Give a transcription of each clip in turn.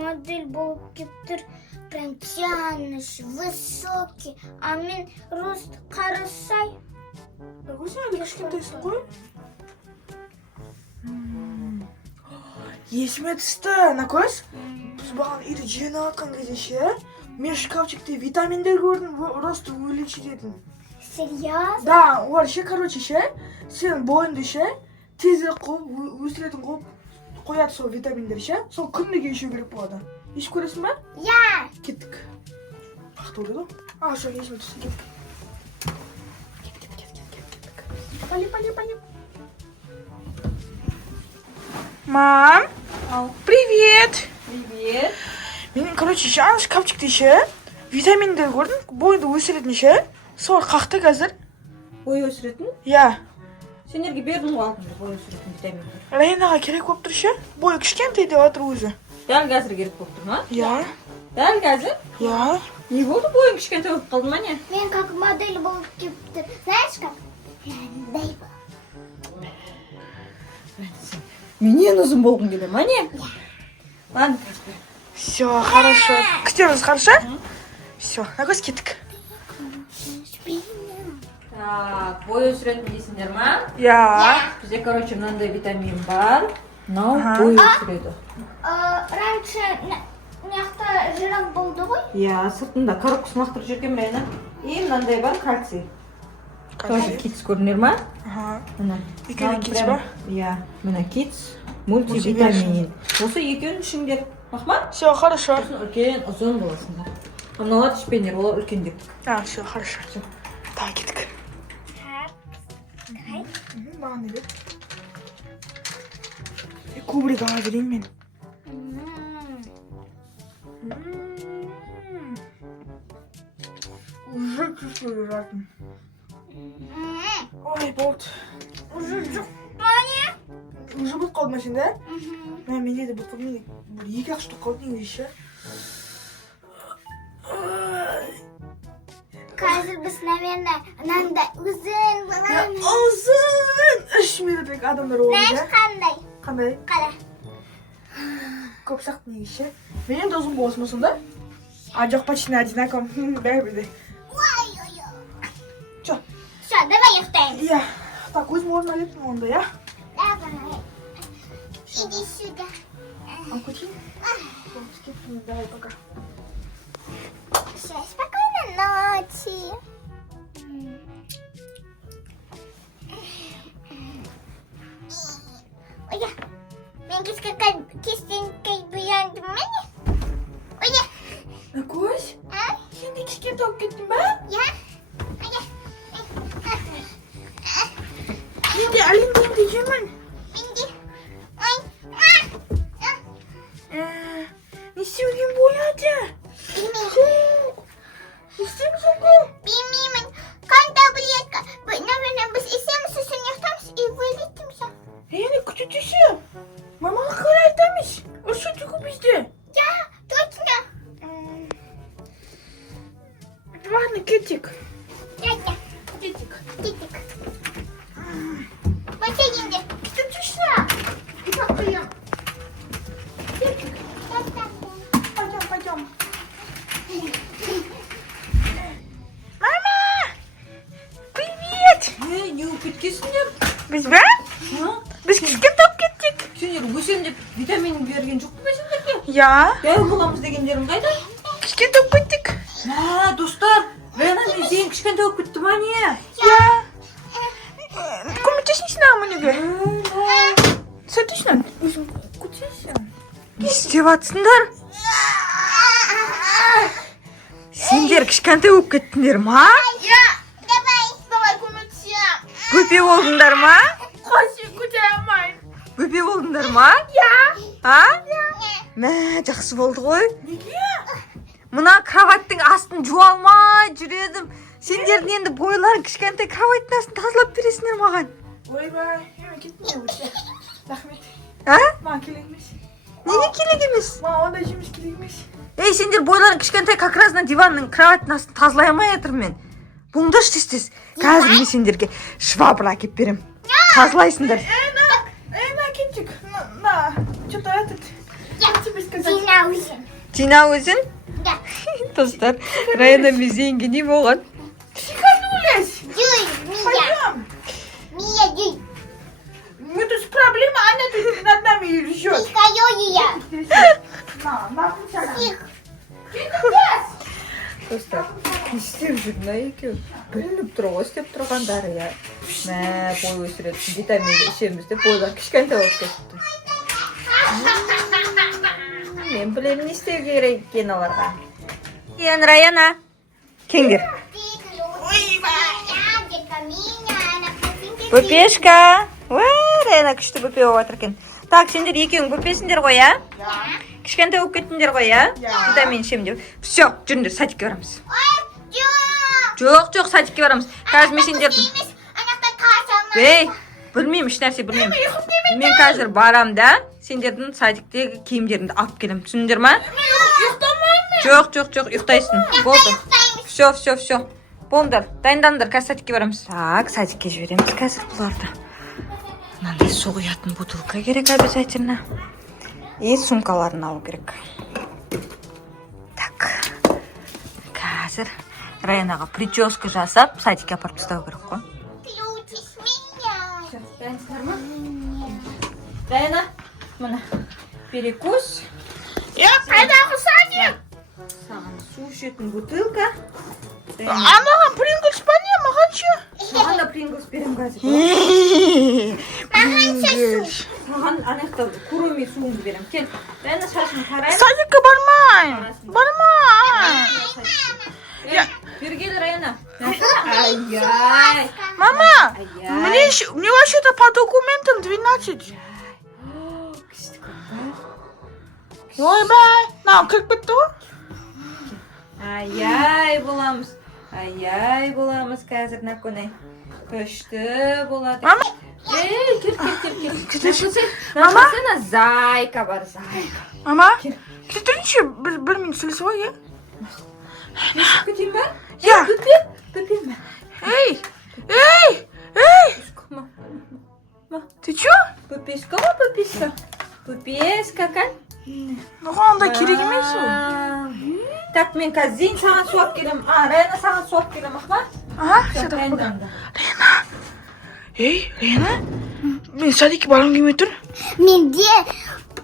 модель болып кептір. Прям тянущий, высокий. А мен рост қарасай. Көрсең әлі кішкентайсың ғой. Есіме түсті, Накөз. Біз баған үйді жинаққан кезде ше, мен шкафчикте витаминдер көрдім, росты увеличить. Серьезно? Да, олар ше, короче ше, сен бойыңды ше, тезірек қойып, өсіретін қояды сол витаминдер ше, сол күніге ішу керек болады. Ешіп көресің ба? Я! Кеттік. Бақты ойлады ғой? А, жоқ, есіме түсті, кеттік. Пали. Мам! Привет! Привет! Менің, короче, жаңа шкафчикте ше, витаминдер көрдім, бойыңды өсіретін ше, сол қақты қазір. Бой өсіретін? Я. Сендерге бердім ғой алдында бой өсіретін витаминдер. Райнаға керек болып тұр ше, бойы кішкентай деп отыр өзі. Дәл қазір керек болып тұр ма? Я. Дәл қазір? Я. Не болды бойың кішкентай болып қалды ма не? Мен как модель болып кептір. Знаешь как? Дай ба. Менен ұзын болғың келе ма не? Ладно, Каспер. Все, хорошо. Күтеміз, хорошо? Все, Накөз кеттік. Так, бой өсіретін дейсіңдер ма? Я. Бізде, короче, мынандай витамин бар. Мынау Ага. бой өсіреді. Раньше мияқта жираф болды ғой? Иә, сыртында коробкасын лақтырып жүрген Райна. И мынандай бар кальций. Тоже китс көрінер ма? Ага. Мына. Екеуі китс ба? Иә, мына китс, мультивитамин. Осы екеуін ішіңдер. Мақма? Все, хорошо. Сосын үлкен, ұзын боласыңдар. Мыналар ішпеңдер, олар үлкендеп. А, все, хорошо. Всё. Давай кеттік. Давай. Маған не бер? Кубрик ала берейін мен. Уже чувствую жатын. Ой, болды. Уже жоқ па не? Уже болып қалды ма сенде? Менде де болып қалды. Бір екі-ақ штук қалды негізі ше. Қазір біз, наверное, мынандай ұзын боламыз. Ұзын! 3 метрлік адамдар болды Знаешь ше. қандай? Қандай? Қара. Көп сияқты негізі ше. Менен де ұзын боласың ба сонда? А жоқ, почти одинаково. Бәрібір де. Чо? Все, давай ұйықтаймыз. Я. Так, өзім орнына кеттім онда, я? Давай. Иди сюда. Ал көтейін? Кеттім, давай, пока. Все, спокойной ночи. Оя, мен кестенкай бұяндым мәне? Оя. Накөз? А? Сен де кішкентай болып кеттің ба? Я? Оя. Мен де әлемдеймді жемін. Менде. Ой. Не істеуген бояды? Білмеймін. Не істейміз оңғыл? Білмеймін. Қан таблетка. Наверное, біз ісеміз, сосын ұйықтаймыз и вылетіміз. Яғни күтетесі. Мамаға қалай айтамыз? Ұршы түгі бізде. Я, точно. Ладно, кеттік. Я. Кеттік. Кеттік. Бассейнде. Күтетесі. Папаем. Кеттік. Пойдем. Мама! Привет! Не болып кеткенсіңдер? Біз бе? Біз кішкентай болып кеттік. Сендер өсем деп витамин берген жоқ па сендерге? Я. Дәу боламыз дегендерің қайда? Кішкентай болып кеттік. Достар, Райна мен сен кішкентай болып кетті ма не? Я. Көмектесейсің ау мінеге? Сен точно өзің көтересің. Не істеп жатсыңдар? Сендер кішкентай болып кеттіңдер ма? Давай көмектесем. Көпе болдыңдар ма? Қосы көтере алмаймын. Көпе болдыңдар ма? А? Мә, жақсы болды ғой. Неге? Мына кроваттың астын жуалмай жүредім. Сендердің енді бойларың кішкентай кроваттың астын тазалап бересіңдер маған. Ойбай, кеттім өте. Рахмет. А? Маған керек емес. Неге керек емес? Маған ондай жұмыс керек емес. Ей, сендер бойларың кішкентай, как раз на диванның кроваттың астын тазалай алмай жатырмын мен. Бұңдаш тез. Қазір мен сендерге швабра әкеп берем. Тазалайсыңдар. На, кеттік. На, что-то этот. Я тебе сказала. үшін. Жинау үшін? Да. Достар, Раяна мезенге не болған? Психанулись. Юй, Мия. Пойдем. Мия, Юй. Мы тут с проблемой, Аня тут над нами ржет. Пикаю На, сюда. Тихо. Достар, не істеп жүр ма екеу? Білініп тұр ғой істеп тұрғандары, я. Мә, бой өсіреді, витаминді ішеміз деп бойлар кішкентай болып кетті. Мен білемін не істеу керек екен оларға. Раяна, кеңдер. Бөпешка. Раяна күшті бөпе болып жатыр екен. Так, сендер екеуің бөпесіңдер ғой, я? Кішкентай болып кеттіңдер ғой, я? Витамин ішемін деп. Все, жүріңдер, садикке барамыз. Жоқ, садикке барамыз. Қазір мен сендердің... Ей, білмеймін, еш нәрсе білмеймін. Мен қазір барам да, сендердің садиктегі киімдеріңді алып келем. Түсіндіңдер ма? Жоқ, ұйықтайсың. Болды. Все. Болыңдар, дайындаңдар, қазір садикке барамыз. Так, садикке жібереміз қазір бұларды. Мынандай су құятын бутылка керек обязательно. И сумкаларын алу керек. Так. Қазір Раянаға прическа жасап, садикке апарып тастау керек қой. Дайынсыздар ма? Раяна, мына перекус. Қайдағы садик? Саған су ішетін бутылка. Маған Принглс па не, маған ше? Саған да Принглс берем қазір. Саған анақта куроми суыңды берем. Кел, Раяна шашын қарайын. Садикке бармай. Бергел, Раяна. Ай-яй. Мама, мне вообще-то по документам 12. Ойбай, мынау кіріп кетті ғой. Ай-яй боламыз қазір наконай. Күшті болады. Мама. Ей, кел. Мама. Нақасына зайка бар, зайка. Мама, кетірінші бір минут сөйлесіп ой, е? Кетейін ба? Я. Бөпем ба? Эй! Ты чё? Бөпеска ма, бөпеска? Бөпеска, kan? Оған да керек емес ол. Так, мен қазір зейін саған суап келем. Раяна саған суап келем, ақма? Рена. Ей, Рена? Мен садикке барғым келмей тұр. Менде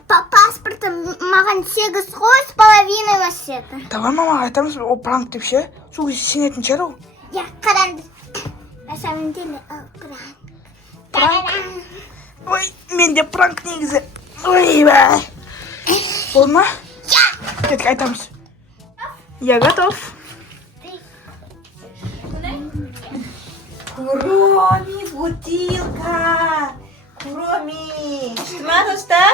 паспортым маған 8 ғой, с половиной вообще-то. Давай мамаға айтамыз, ол пранк деп ше. Сол кезде сенетін шығар ол. Я қараңды. На самом деле, пранк. Ой, менде пранк негізі. Ойбай. Болды ма? Кетік айтамыз. Я готов. Куроми бутылка. Куроми. Күшті ма, достар?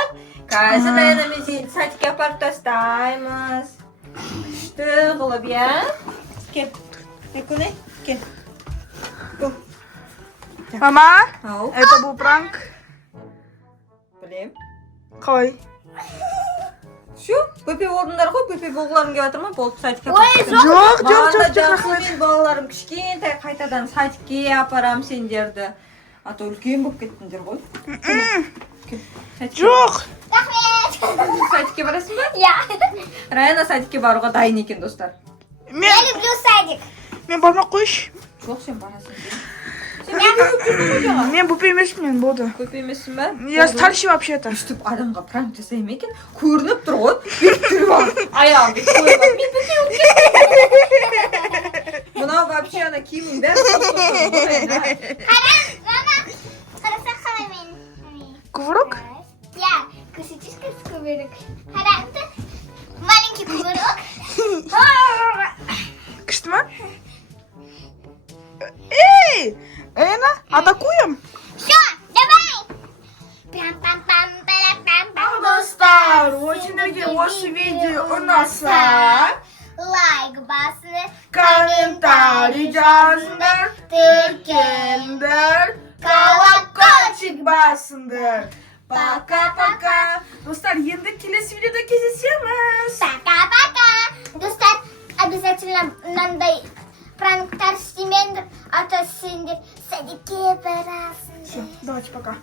Қазір Раяна мен сені садикке апарып тастаймыз. Күшті қылып, я? Кел. Кел. Мама, Ау. это был пранк. Білем. Қалай? Шу, бөпе орындар ғой, бөпе болғыларың келіп жатыр ма? Болды, садикке Жоқ, рахмет. Мен балаларым кішкентай қайтадан садикке апарам сендерді. А то үлкен болып кеттіңдер ғой. Жоқ. Садикке барасың ба? Я. Раяна садикке баруға дайын екен, достар. Я люблю садик. Мен бармақ қойшы. Жоқ, сен барасың. Мен бөпе емеспін, болды. Көп емессің ба? Я старший вообще-то. Өстіп адамға пранк жасаймын екен. Көрініп тұр ғой. Бүйтіп бар. Аяғымды қойып алып. Мен бөпе болып кеттім. Мынау вообще ана киімің бәрі. Қарасақ қалай мен. Кувырок? Я. Косметический кувырок. Қараңды. Маленький кувырок. Күшті ма? Эй! Рена, атакуем? Все, давай. Пам-пам-пам-пам-пам-пам. Достар, очендерге осы видео ұнаса, Лайк басыңдар. комментарий жазыңдар, тіркеліңдер, колокольчик басыңдар. Пока-пока. Достар, енді келесі видеода кездесеміз. Пока-пока. Достар, обязательно мынандай пранктар істемеңдер, а то сендер садикке барасыңдар. Все, давайте пока.